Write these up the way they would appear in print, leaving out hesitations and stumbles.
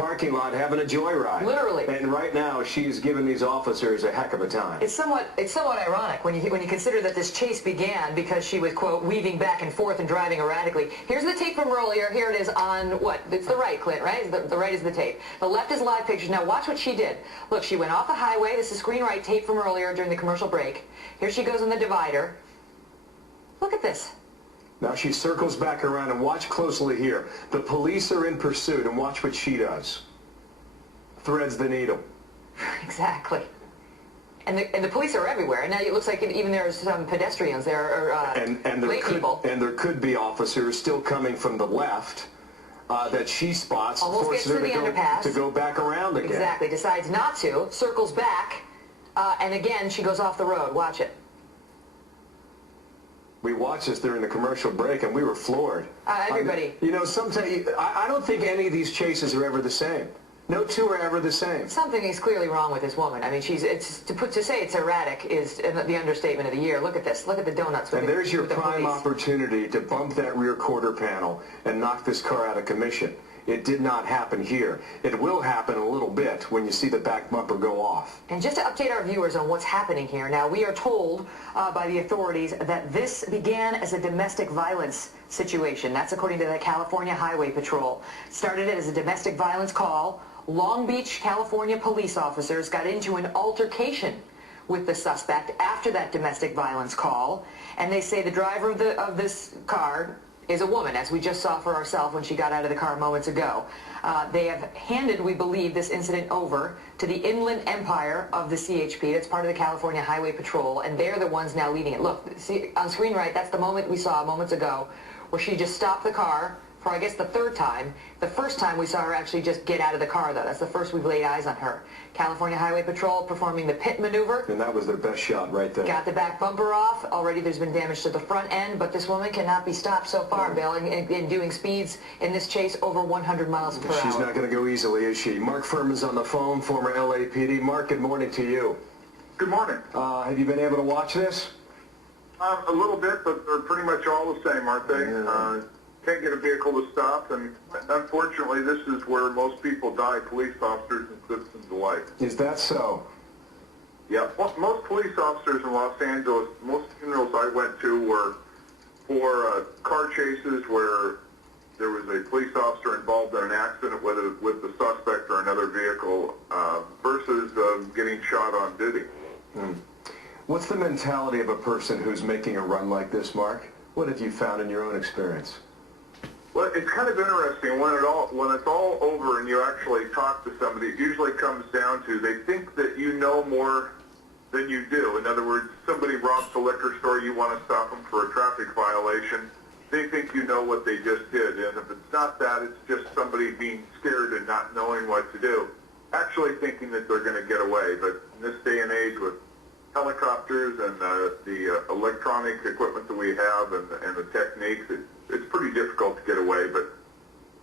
parking lot having a joyride. Literally. And right now, she's giving these officers a heck of a time. It's somewhat ironic when you consider that this chase began because she was, quote, weaving back and forth and driving erratically. Here's the tape from earlier. Here it is on what? It's the right, Clint, right? The right is the tape. The left is live pictures. Now watch what she did. Look, she went off the highway. This is screen right tape from earlier during the commercial break. Here she goes on the divider. Look at this. Now she circles back around, and watch closely here. The police are in pursuit, and watch what she does. Threads the needle. Exactly. And the police are everywhere. And now it looks like even there's some pedestrians there, or lay people. And there could be officers still coming from the left that she spots. Almost gets to the underpass. To go back around again. Exactly. Decides not to. Circles back. And again, she goes off the road. Watch it. We watched this during the commercial break, and we were floored. Everybody. You know, sometimes I don't think any of these chases are ever the same. No two are ever the same. Something is clearly wrong with this woman. I mean, to say it's erratic is the understatement of the year. Look at this. Look at the donuts. And there's your prime opportunity to bump that rear quarter panel and knock this car out of commission. It did not happen here. It will happen a little bit when you see the back bumper go off. And just to update our viewers on what's happening here, now we are told by the authorities that this began as a domestic violence situation. That's according to the California Highway Patrol. Started it as a domestic violence call. Long Beach, California police officers got into an altercation with the suspect after that domestic violence call. And they say the driver of this car is a woman, as we just saw for ourselves when she got out of the car moments ago. They have handed, we believe, this incident over to the Inland Empire of the CHP. That's part of the California Highway Patrol, and they're the ones now leading it. Look, see on screen right, that's the moment we saw moments ago where she just stopped the car for, I guess, the third time. The first time we saw her actually just get out of the car, though. That's the first we've laid eyes on her. California Highway Patrol performing the pit maneuver. And that was their best shot right there. Got the back bumper off. Already there's been damage to the front end, but this woman cannot be stopped so far, Bill, in doing speeds in this chase over 100 miles per hour. She's not going to go easily, is she? Mark Furman's on the phone, former LAPD. Mark, good morning to you. Good morning. Have you been able to watch this? A little bit, but they're pretty much all the same, aren't they? Yeah. Can't get a vehicle to stop, and unfortunately, this is where most people die, police officers and citizens alike. Is that so? Yeah. Well, most police officers in Los Angeles, most funerals I went to were for car chases where there was a police officer involved in an accident, whether with the suspect or another vehicle, versus getting shot on duty. What's the mentality of a person who's making a run like this, Mark? What have you found in your own experience? Well, it's kind of interesting when it's all over and you actually talk to somebody. It usually comes down to they think that you know more than you do. In other words, somebody robs a liquor store, you want to stop them for a traffic violation. They think you know what they just did, and if it's not that, it's just somebody being scared and not knowing what to do, actually thinking that they're going to get away. But in this day and age with helicopters and the electronic equipment that we have and the techniques, it's pretty difficult to get away, but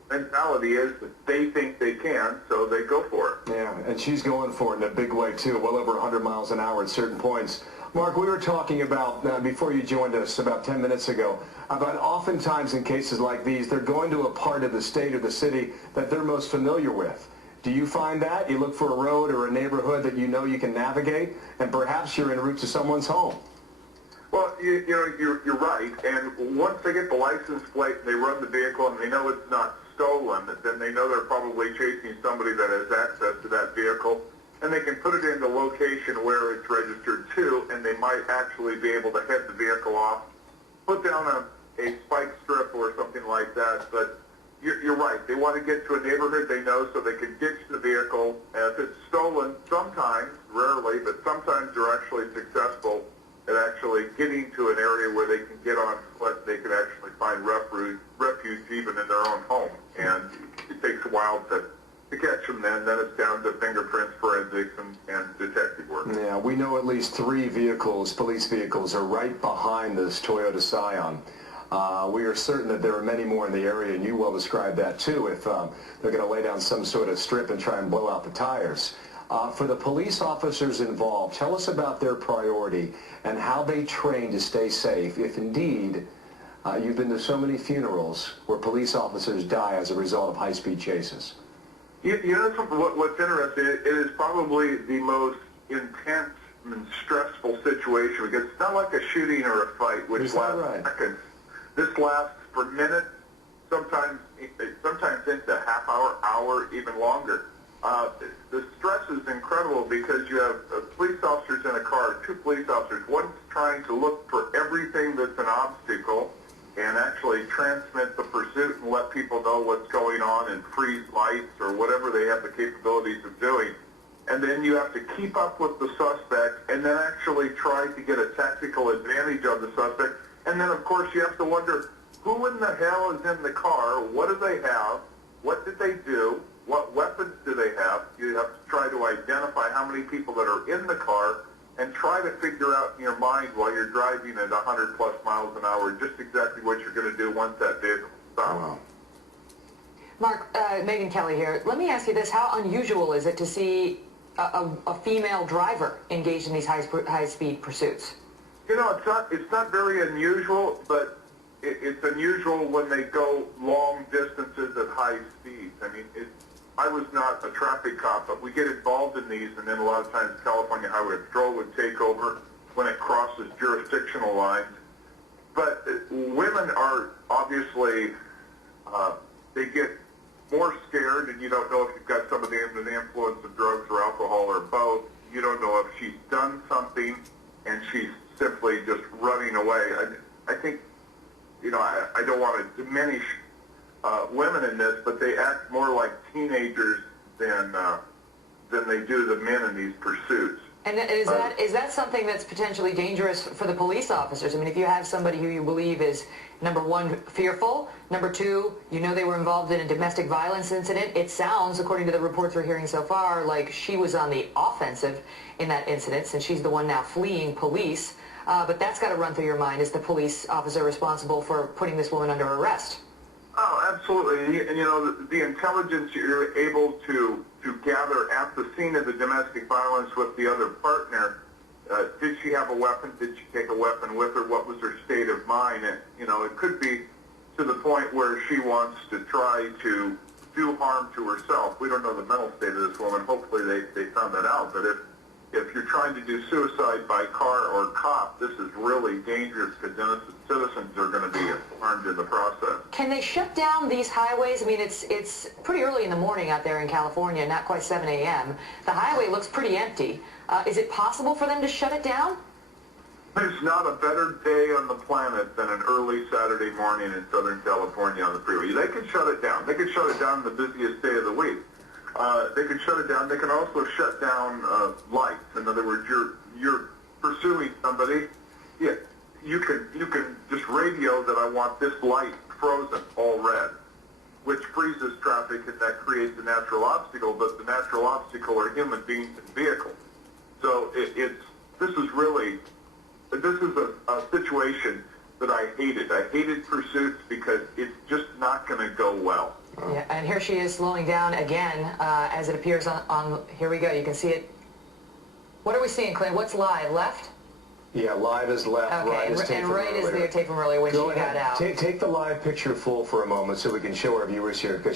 mentality is that they think they can, so they go for it. Yeah, and she's going for it in a big way, too, well over 100 miles an hour at certain points. Mark, we were talking about, before you joined us about 10 minutes ago, about oftentimes in cases like these, they're going to a part of the state or the city that they're most familiar with. Do you find that? You look for a road or a neighborhood that you know you can navigate, and perhaps you're en route to someone's home. Well, you're right, and once they get the license plate and they run the vehicle and they know it's not stolen, then they know they're probably chasing somebody that has access to that vehicle, and they can put it in the location where it's registered to, and they might actually be able to head the vehicle off, put down a spike strip or something like that. But you're right. They want to get to a neighborhood they know so they can ditch the vehicle. And if it's stolen, sometimes, rarely, but sometimes they're actually successful at actually getting to an area where they can get on foot. They can actually find refuge even in their own home. And it takes a while to catch them then. Then it's down to fingerprints, forensics, and detective work. Yeah, we know at least 3 vehicles, police vehicles, are right behind this Toyota Scion. We are certain that there are many more in the area, and you well described that too, if they're going to lay down some sort of strip and try and blow out the tires. For the police officers involved, tell us about their priority and how they train to stay safe, if indeed you've been to so many funerals where police officers die as a result of high-speed chases. You know, what's interesting, it is probably the most intense and stressful situation because it's not like a shooting or a fight, which lasts seconds. This lasts for minutes, sometimes into half hour, even longer. The stress is incredible because you have police officers in a car, two police officers. One's trying to look for everything that's an obstacle and actually transmit the pursuit and let people know what's going on and freeze lights or whatever they have the capabilities of doing. And then you have to keep up with the suspect and then actually try to get a tactical advantage of the suspect. And then, of course, you have to wonder, who in the hell is in the car? What do they have? What did they do? What weapons do they have? You have to try to identify how many people that are in the car and try to figure out in your mind while you're driving at 100 plus miles an hour just exactly what you're going to do once that vehicle stops. Wow. Mark, Megan Kelly here. Let me ask you this. How unusual is it to see a female driver engaged in these high-speed pursuits? You know, it's not very unusual, but it's unusual when they go long distances at high speeds. I mean, I was not a traffic cop, but we get involved in these, and then a lot of times California Highway Patrol would take over when it crosses jurisdictional lines. But women are obviously, they get more scared, and you don't know if you've got somebody under the influence of drugs or alcohol or both. You don't know if she's done something, and she's simply just running away. I think, you know, I don't want to diminish women in this, but they act more like teenagers than they do the men in these pursuits. And is that something that's potentially dangerous for the police officers? I mean, if you have somebody who you believe is, number one, fearful, number two, you know they were involved in a domestic violence incident, it sounds, according to the reports we're hearing so far, like she was on the offensive in that incident, since she's the one now fleeing police. But that's got to run through your mind. Is the police officer responsible for putting this woman under arrest? Oh, absolutely. And you know, the intelligence you're able to gather at the scene of the domestic violence with the other partner, did she have a weapon? Did she take a weapon with her? What was her state of mind? And, you know, it could be to the point where she wants to try to do harm to herself. We don't know the mental state of this woman. Hopefully they found that out. But if you're trying to do suicide by car or cop, this is really dangerous because innocent citizens are going to be harmed in the process. Can they shut down these highways? I mean, it's pretty early in the morning out there in California, not quite 7 a.m. The highway looks pretty empty. Is it possible for them to shut it down? There's not a better day on the planet than an early Saturday morning in Southern California on the freeway. They can shut it down. They can shut it down the busiest day of the week. They can shut it down. They can also shut down lights. In other words, you're pursuing somebody. Yeah, you can just radio that I want this light frozen, all red, which freezes traffic and that creates a natural obstacle. But the natural obstacle are human beings and vehicles. So this is a situation that I hated. I hated pursuits because it's just not going to go well. Yeah, and here she is slowing down again, as it appears on, here we go, you can see it. What are we seeing, Clint? What's live? Left? Yeah, live is left, okay, right is tape and from right earlier. is the tape from earlier when Go she ahead. got out. Take the live picture full for a moment so we can show our viewers here, because